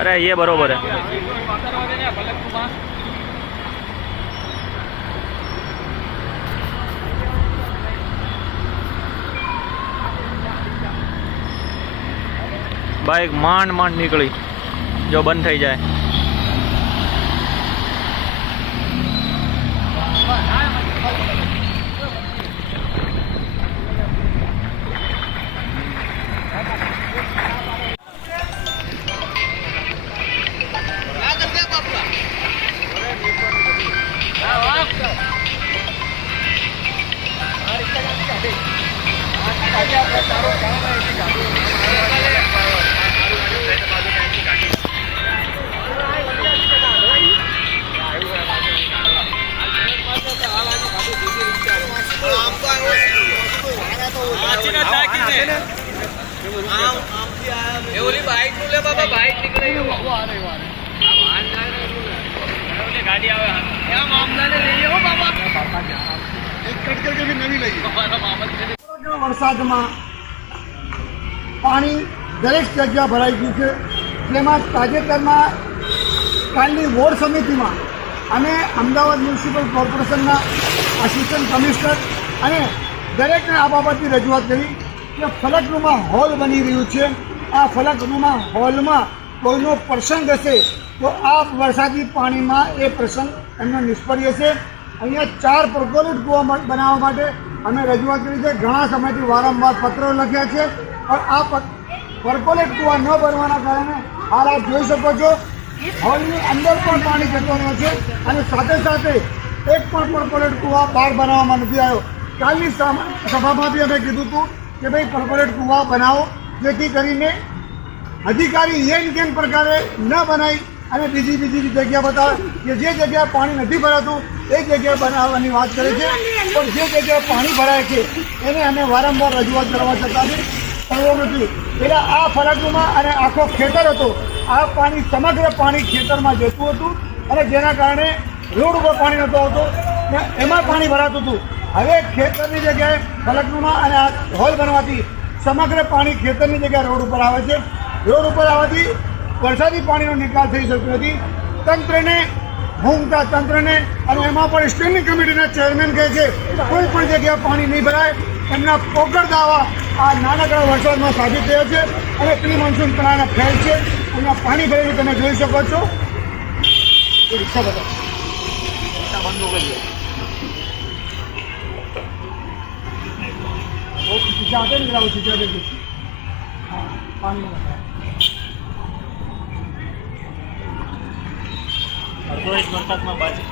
अरे ये बरोबर है। बाइक માંડ માંડ નીકળી જો બંધ થઈ જાય। वरसाद में पानी दरेक जगह भराई गयु है। जेमां ताजेतर में कालनी वोर्ड समिति में अमे Ahmedabad municipal corporation assistant commissioner अने दरेकने आ बाबतनी रजूआत करी कि फलकनुमा हॉल बनी रह्यु छे। आ फलकनुमा हॉल में कोईनो प्रसंग हशे तो आ वरसादी पानी में ए प्रसंग एमनो निष्फळ जशे। अहींया 4 परकोलेट कूवा बनाववा माटे अमे रजूआत करी छे। घणा समयथी वारंवार पत्रो लख्या छे और आ परकोलेट कूवा न बनवाना कारणे हाल आप जोई शको छो हॉलनी अंदर पण पाणी जतो रह्यो छे अने साथे साथे एक पण परकोलेट कूवा बहार बनाववामां नथी आव्यो। कालनी सभामां बी अमे कीधुं हतुं कि भाई परकोलेट कूवा बनावो जेथी करीने अधिकारी एन केन प्रकारे न बनाई અને બીજી જગ્યા બતાવે કે જે જગ્યાએ પાણી નથી ભરાતું એ જગ્યાએ બનાવવાની વાત કરે છે, પણ જે જગ્યાએ પાણી ભરાય છે એને અમે વારંવાર રજૂઆત કરવા છતાં બી થયો નથી। એટલે આ ફલકમાં અને આખો ખેતર હતો, આ પાણી સમગ્ર પાણી ખેતરમાં જતું હતું અને જેના કારણે રોડ ઉપર પાણી નહોતું આવતું ને એમાં પાણી ભરાતું હતું। હવે ખેતરની જગ્યાએ ફલકમાં અને આ હોલ બનવાથી સમગ્ર પાણી ખેતરની જગ્યાએ રોડ ઉપર આવે છે। રોડ ઉપર આવવાથી वरसादी पानी निकाल थी सकती नहीं। तंत्र ने घूमता तंत्र ने एम स्टेन्डिंग कमिटी चेरमेन कहे कोईपण जगह पानी नहीं भराय एमना पोकळ दावा आ नानकड़ा वरसाद में साबित थयो छे अने प्री मोन्सून प्लान फेल है। अहींया पानी भरेलुं तमे जोई शको छो। रिक्शा बता बंद हो गई पानी वरसाद में बाजी